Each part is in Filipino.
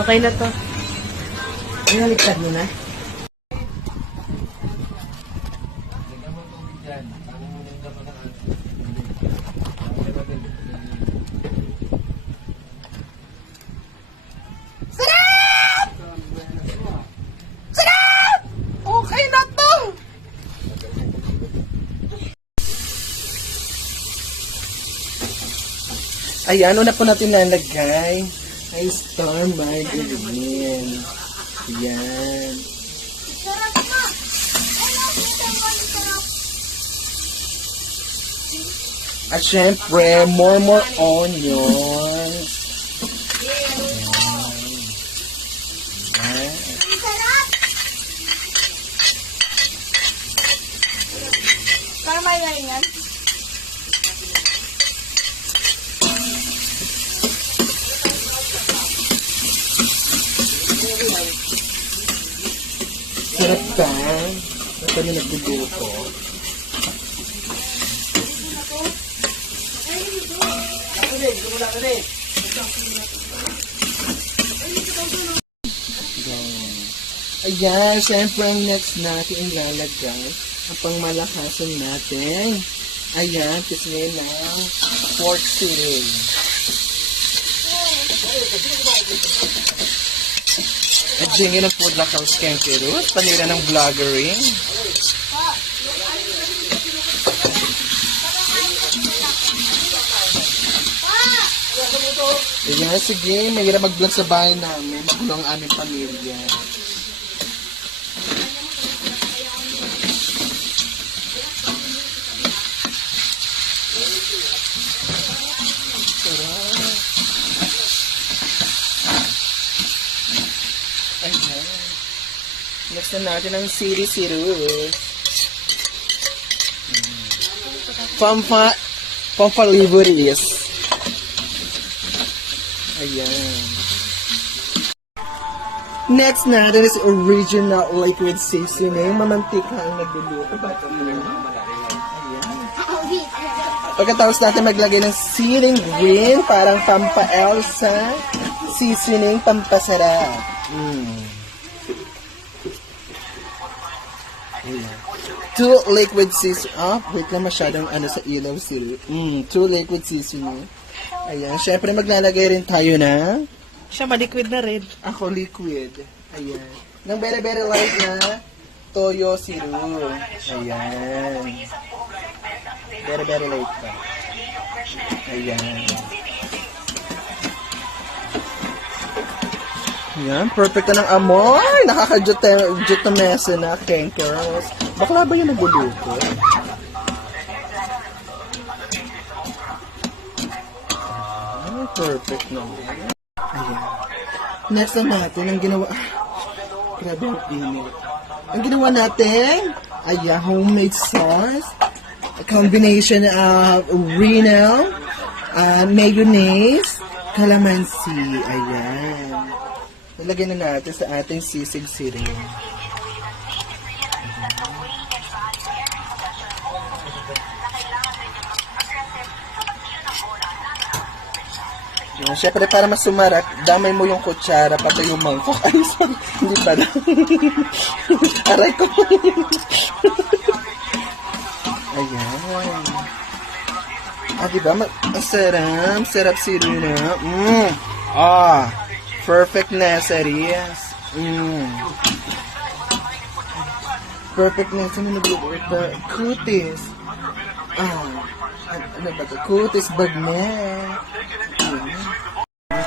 Okay na to. Inaligtad mo na? Okay na to! Ayan, una po natin nalagay ay star margarine. Ayan. At syempre, more onions. Ayan. Tama yan. Sarap ka. Ito na nagluluto. Ayan, syempre ang next natin ilalagay ang pangmalakasan natin. Ayan, kismin ng pork filling. At dingin ng food lakaw skankerus, panira ng vloggering. Ayan, sige, mahirap mag-vlog sa bahay namin. Magulo ang aming pamilya. Sarap. Ayan. Next na natin ang siri-sirus. Pampaliburis. Ayan. Next natin is original liquid seasoning. Mamantika ang nagluluto. Ayan. Pagkatapos natin maglagay ng searing green, parang pampa-Elsa, seasoning, pampasarap. Ayan. 2 liquid seasoning. Wait lang, masyadong sa ilaw sila. 2 liquid seasoning. Ayan, syempre maglalagay rin tayo na Siya maliquid na rin. ako liquid. Ayan. Ng very light na toyo syrup. Ayan. Very light pa. Ayan. Ayan, perfect na ng amoy. Nakaka-jut na mesa na kenkers. Bakla ba yung nagluluto? Perfect naman. Ayan. Next natin, ang ginawa... grabe ang init. Ang ginawa natin, ayan, homemade sauce. A combination of renal, mayonnaise, calamansi. Ayan. Nalagyan na natin sa ating sisig siring. Siyempre, para mas sumarap, damay mo yung kutsara, pati yung mangkok. Ay, sorry. Hindi pa na. Aray ko. Ayan. Diba? Ang sarap. Sarap si Rina. Perfect na, Sarias. Perfect na. Saan nag-order? Kutis. Ano ba ito? Kutis bagnet.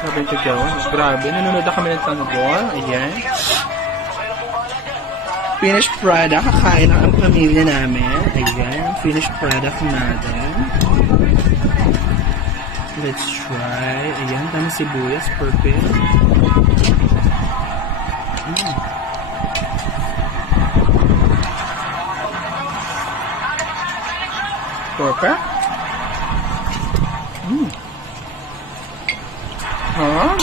Sabi ito gawin. Grabe, nanonood na kami ng tanggol. Ayan. Finished product. Kakain na ang pamilya namin. Ayan. Finished product natin. Let's try. Ayan. Dami sibuyas. Perfect. Perfect. Huh?